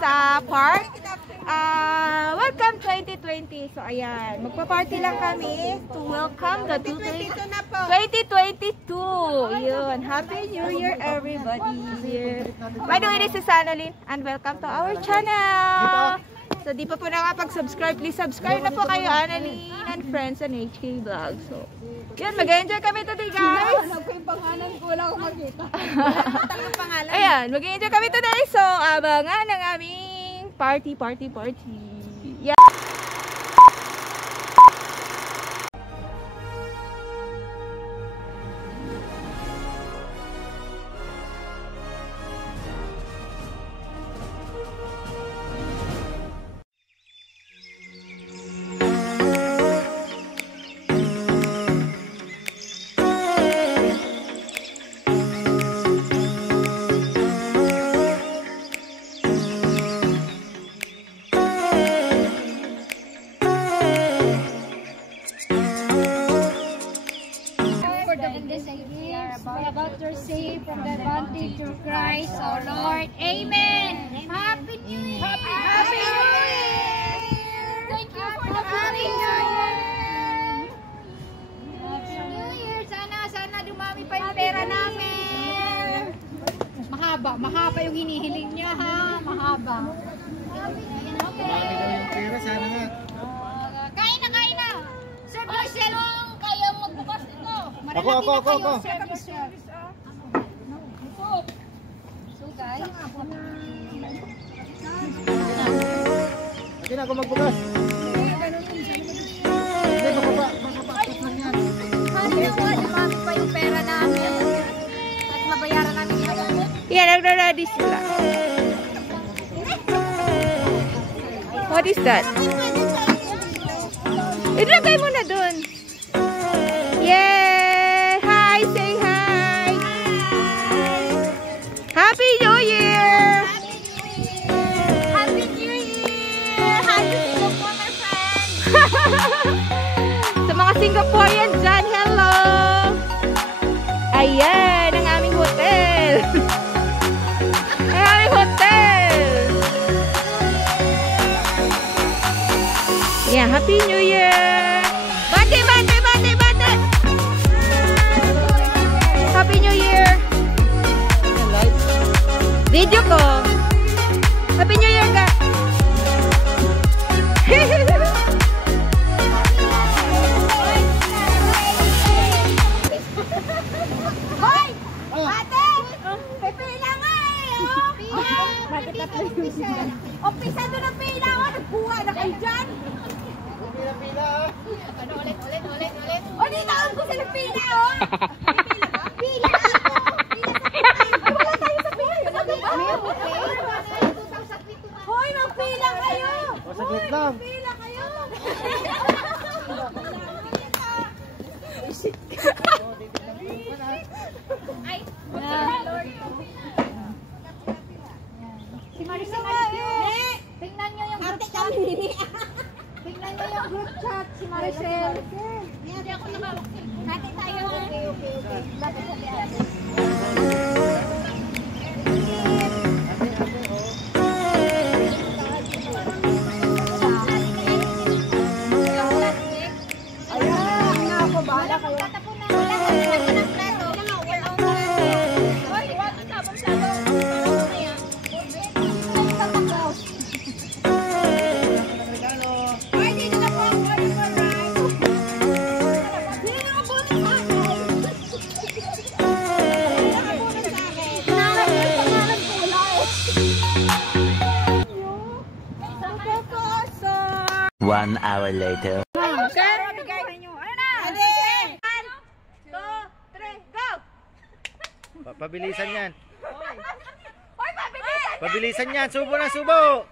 sa park. Welcome 2020. So ayan, magpa-party lang kami to welcome the 2022. Yun, Happy New Year everybody. By the way, this is Annalyn and welcome to our channel. So di pa po nakapag-subscribe, please subscribe na po kayo, Annalyn and friends and HK Vlog. So yun, mag-enjoy kami today, guys. Hanap ko yung pangalan ko, wala akong makita. Ayan, mag-enjoy kami today. So abangan ang aming party. Yeah. From the bounty through Christ our Lord. Amen. Happy New Year. Happy New Year. Thank you for the Happy New Year. Happy New Year. Sana dumami pa yung pera namin. Mahaba yung hinihiling niya, ha. Mahaba. Dumami daw yung pera, sana nga. Kain na. Sir Marcel, kaya magbukas ito. Ako. So guys, Hindi na ako magbukas. Hindi, makapakot lang yan. dumami pa yung pera namin. At mabayaran namin yung Yeah, nag-ready sila. What is that? Ilagay mo na dun. Yeah! Hi! Say hi! Happy New Year! Happy New Year! Happy Singapore, friends! Sa mga Singaporean dyan, hello! Ayan, ang aming hotel! Ang aming hotel! Yeah, Happy New Year! Bate! Happy New Year! Video ko! Happy New Year ka! Hoy! Ate! Pipila nga Umpisa doon ang pila, nagbuha na kayo dyan! Pila. Ano, ulit. O, dito ang gusto ng pila, Pila! Wala tayo sa pila. Hoy, magpila kayo! Saglit lang. Pila kayo! Ay, si Maricel, tingnan nyo yung group chat. Tingnan nyo yung group chat, si Maricel. Hindi ako nakawak. Ate tayo. One hour later. Sir, bigay nyo. Ano na? 1, 2, 3, go! Pabilisan yan. Hoy, pabilisan! Pabilisan yan. Subo na, subo.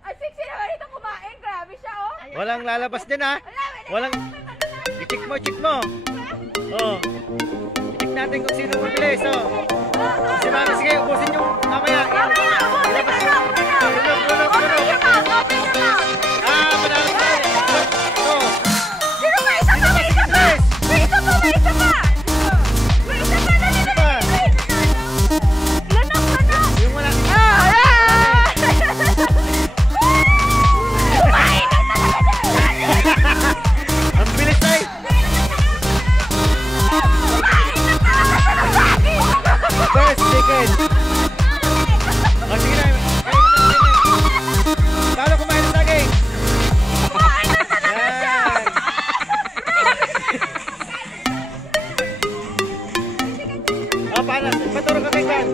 Ay, sexy naman ito kumain. Grabe siya, oh. Walang lalabas din, ha. Walang... I-check mo. Oh. I-check natin kung sino mabilis, oh. Si Mami, sige, ubusin nyo. Mamaya. Open your mouth! Madami pa. Oh. Sino ba? Isa pa! May isa pa! Lanok! chicken. O, sige na. Paano kumain ng saging? Yan. O, paano? Paturo ka kay Kan.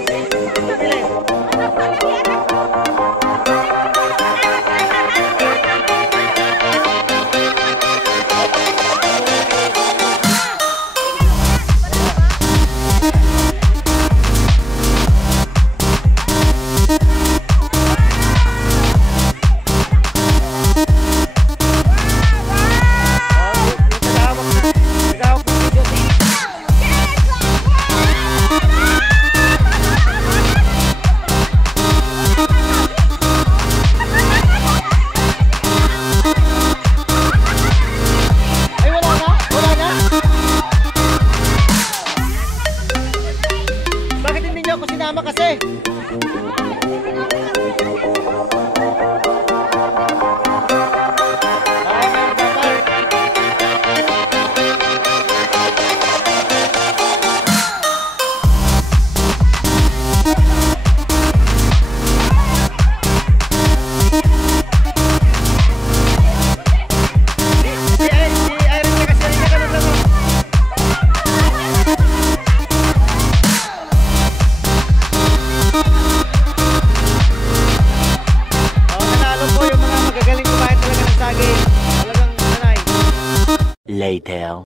Pumili. Kasi later.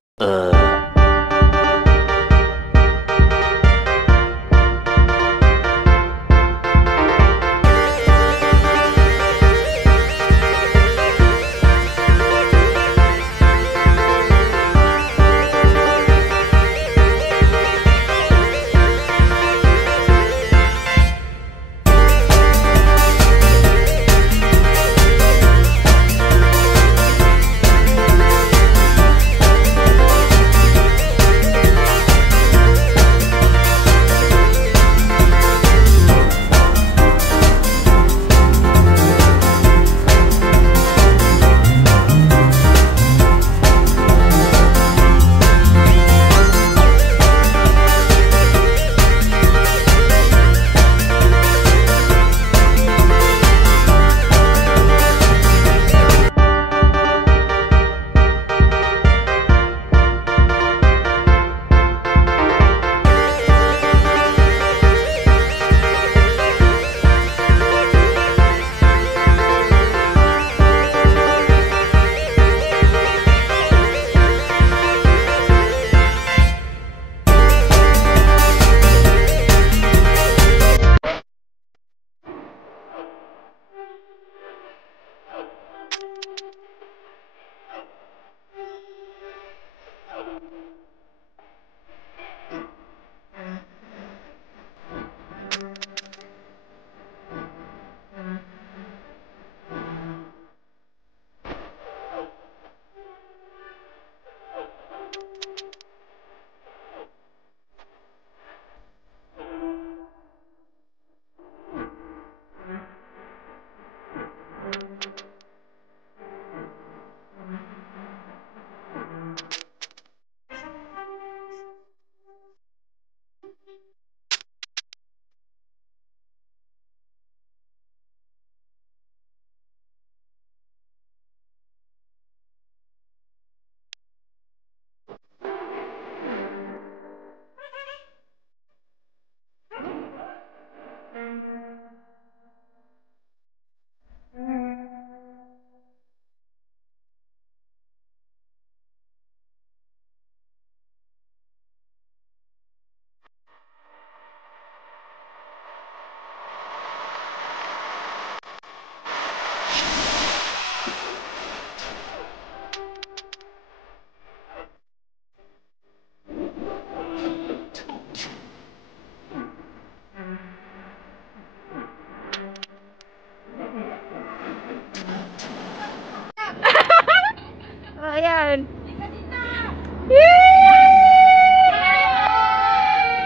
Ayan.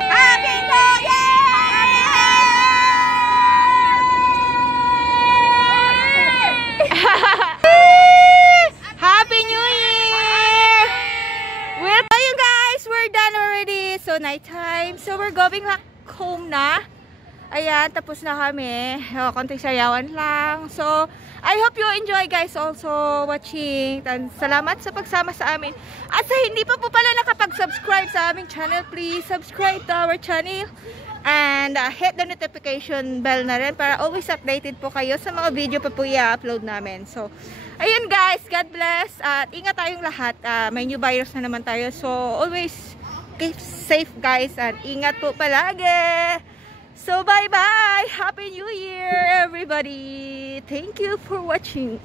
Happy New Year! Happy New Year! Well, you guys, we're done already. So nighttime. So we're going home na. Ayan, tapos na kami. Konting sayawan lang. So, I hope you enjoy guys also watching. Salamat sa pagsama sa amin. At sa hindi pa po pala nakapag-subscribe sa aming channel, please subscribe to our channel. And hit the notification bell na rin para always updated po kayo sa mga video pa po i-upload namin. So, ayun guys, God bless. At ingat tayong lahat. May new virus na naman tayo. So, always keep safe guys. At ingat po palagi. So, bye-bye! Happy New Year, everybody! Thank you for watching.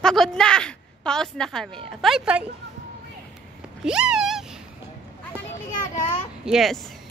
Pagod na! Pause na kami. Bye-bye! Yay! Analin ligada? Yes.